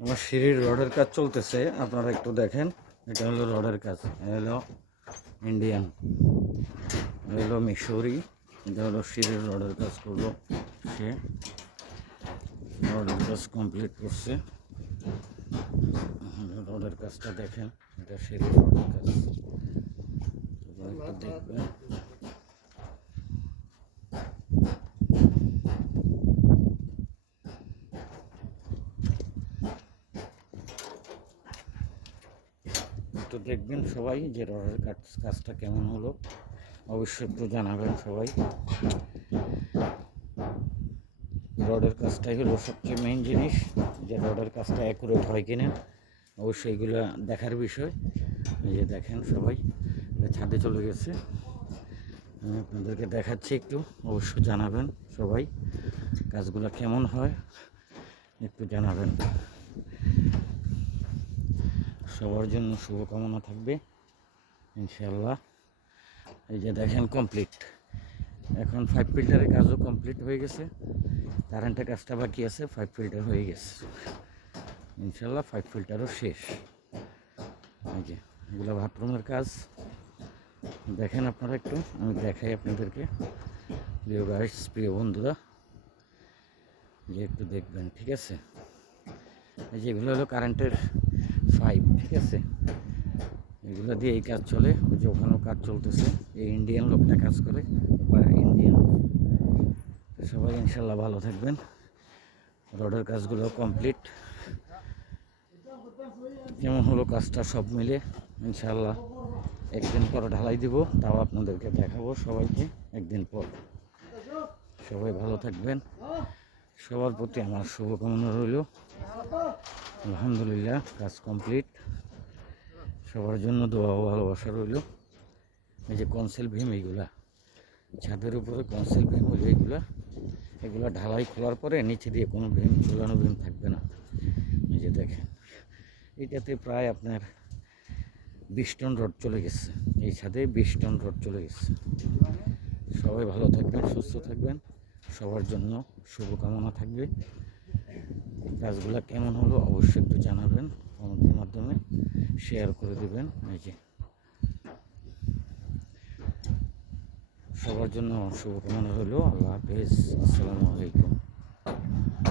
আমার সিঁড়ির রডের কাজ চলতেছে, আপনারা একটু দেখেন। এটা হলো রডের কাজ, হলো ইন্ডিয়ান, হলো মিশরি। এটা হলো সিঁড়ির রডের কাজ করলো সে, রডের কাজ কমপ্লিট করছে। রডের কাজটা দেখেন, এটা সিঁড়ির রডের কাজ, একটু দেখবেন। একটু দেখবেন সবাই যে রডের কাজটা কেমন হলো, অবশ্যই একটু জানাবেন সবাই। রডের কাজটাই হলো সবচেয়ে মেইন জিনিস, যে রডের কাজটা অ্যাকুরেট হয় কিনা, অবশ্যই এগুলো দেখার বিষয়। এই যে দেখেন সবাই, ছাদে চলে গেছে, আমি আপনাদেরকে দেখাচ্ছি, একটু অবশ্যই জানাবেন সবাই কাজগুলো কেমন হয়, একটু জানাবেন। সবার জন্য শুভকামনা থাকবে ইনশাআল্লাহ। এই যে দেখেন কমপ্লিট, এখন 5 ফিল্টারের কাজও কমপ্লিট হয়ে গেছে, কারেন্টের কাজটা বাকি আছে, 5 ফিল্টার হয়ে গেছে ইনশাআল্লাহ, 5 ফিল্টারও শেষ। এই যে এগুলো বাথরুমের কাজ, দেখেন আপনারা একটু, আমি দেখাই আপনাদেরকে। প্রিয় গাইস, প্রিয় বন্ধুরা, যে একটু দেখবেন, ঠিক আছে। এই যে এগুলো হলো কারেন্টের পাইপ, ঠিক আছে, এগুলো দিয়ে এই কাজ চলে। ওই যে ওখানেও কাজ চলতেছে, এই ইন্ডিয়ান লোকটা কাজ করে, ইন্ডিয়ান। সবাই ইনশাল্লাহ ভালো থাকবেন। রডের কাজগুলো কমপ্লিট, কেমন হলো কাজটা সব মিলে ইনশাল্লাহ একদিন পর ঢালাই দিব, তাও আপনাদেরকে দেখাবো সবাইকে একদিন পর। সবাই ভালো থাকবেন, সবার প্রতি আমার শুভকামনা রইল। আলহামদুলিল্লাহ কাজ কমপ্লিট, সবার জন্য দোয়া ও ভালোবাসা রইল। এই যে কনসেল ভীম, এইগুলা ছাদের উপরে কনসেল ভীম হইল, এগুলা ঢালাই খোলার পরে নিচে দিয়ে কোনো ভীম, ঝুলানো ভীম থাকবে না। এই যে দেখেন, এটাতে প্রায় আপনার 20 টন রড চলে গেছে, এই ছাদে 20 টন রড চলে গেছে। সবাই ভালো থাকবেন, সুস্থ থাকবেন, সবার জন্য শুভকামনা থাকবে। কাজগুলো কেমন হলো অবশ্যই একটু জানাবেন, কমেন্টের মাধ্যমে শেয়ার করে দেবেন। এই যে সবার জন্য শুভকামনা রইল। আল্লাহ হাফেজ, আসসালামু আলাইকুম।